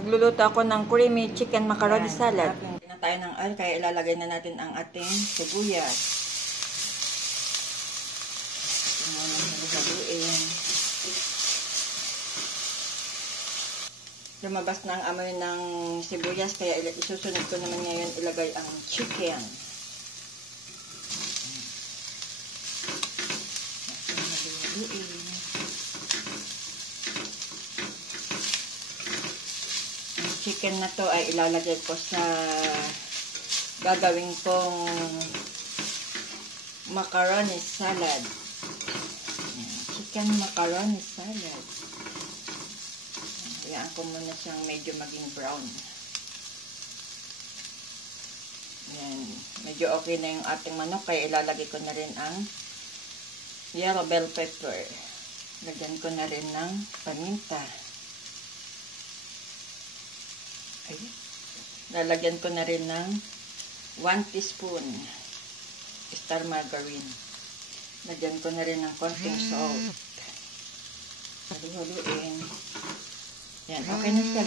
Magluluto ako ng creamy chicken macaroni salad. Lagyan na tayo ng oil, kaya ilalagay na natin ang ating sibuyas. Ito muna haluin. Lumabas na ang amoy ng sibuyas, kaya isusunod ko naman ngayon ilagay ang chicken. Ang chicken na to ay ilalagay ko sa gagawin kong macaroni salad. Chicken macaroni salad. Hayaan ko muna siyang medyo maging brown. Yan. Medyo okay na yung ating manok, kaya ilalagay ko na rin ang yellow bell pepper. Lagyan ko na rin ng paminta. Ayun. Lalagyan ko na rin ng 1 teaspoon star margarine. Lagyan ko na rin ng konting salt. Halu-haluin. Yan, okay na siya.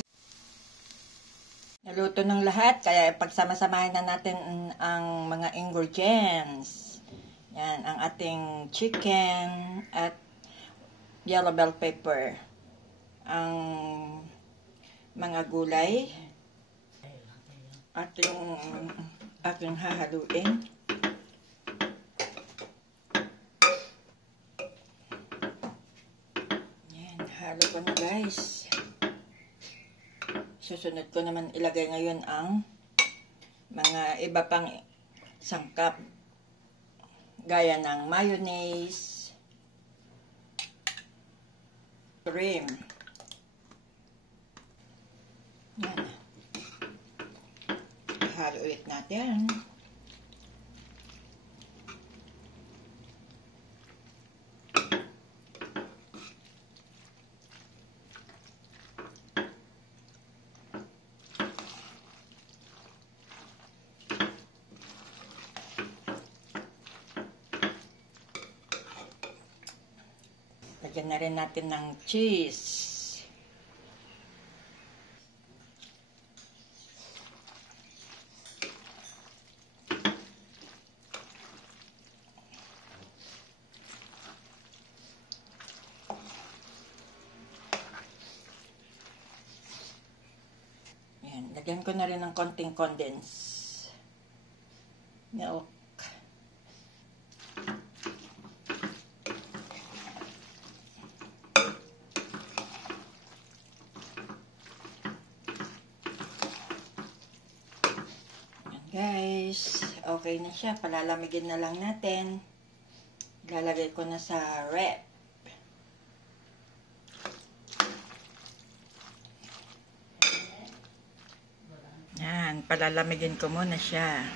Naluto ng lahat, kaya pagsama-samahin na natin ang mga ingredients. Yan, ang ating chicken at yellow bell pepper. Ang mga gulay. At yung aking hahaluin. Yan, halo ko na guys. Susunod ko naman ilagay ngayon ang mga iba pang sangkap. Gaya ng mayonnaise, cream. Yan. Halo ulit natin. Lagyan na rin natin ng cheese. Yan, lagyan ko na rin ng konting condensed milk. Guys, okay na siya. Palalamigin na lang natin. Ilalagay ko na sa rep. Yan, palalamigin ko muna siya.